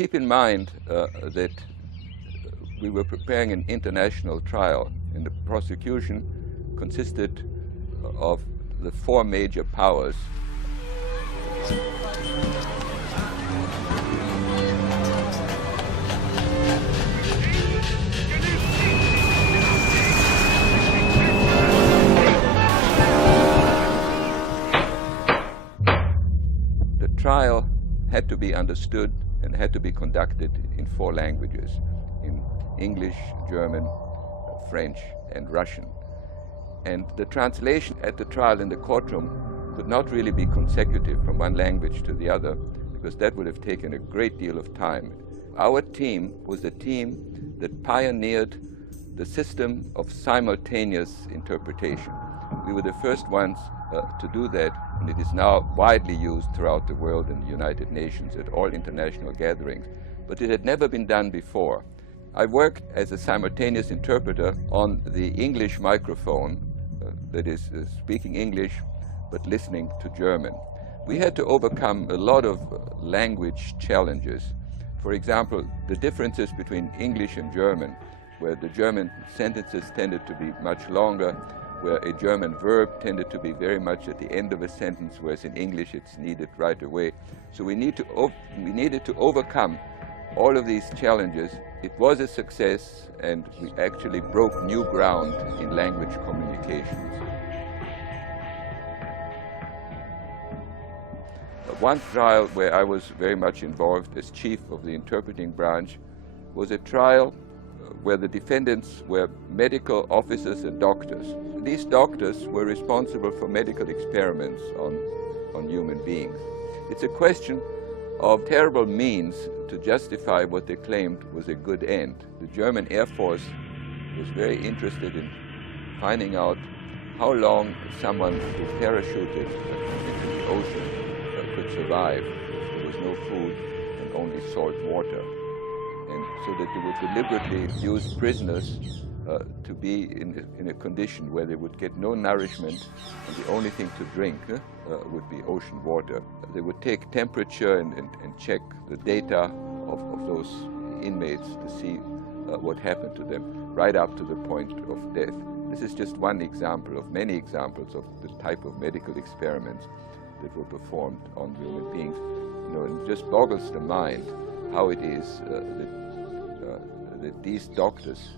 keep in mind that we were preparing an international trial, and the prosecution consisted of the four major powers. The trial had to be understood and had to be conducted in four languages: in English, German, French, and Russian. And the translation at the trial in the courtroom could not really be consecutive from one language to the other, because that would have taken a great deal of time. Our team was the team that pioneered the system of simultaneous interpretation. We were the first ones to do that, and it is now widely used throughout the world in the United Nations at all international gatherings, but it had never been done before. I worked as a simultaneous interpreter on the English microphone, that is speaking English but listening to German. We had to overcome a lot of language challenges. For example, the differences between English and German, where the German sentences tended to be much longer, where a German verb tended to be very much at the end of a sentence, whereas in English it's needed right away. So we needed to overcome all of these challenges. It was a success, and we actually broke new ground in language communications. One trial where I was very much involved as chief of the interpreting branch was a trial where the defendants were medical officers and doctors. These doctors were responsible for medical experiments on human beings. It's a question of terrible means to justify what they claimed was a good end. The German Air Force was very interested in finding out how long someone who parachuted into the ocean could survive if there was no food and only salt water. And so that they would deliberately use prisoners to be in a condition where they would get no nourishment, and the only thing to drink would be ocean water. They would take temperature and check the data of those inmates to see what happened to them right up to the point of death. This is just one example of many examples of the type of medical experiments that were performed on human beings. You know, it just boggles the mind how it is that these doctors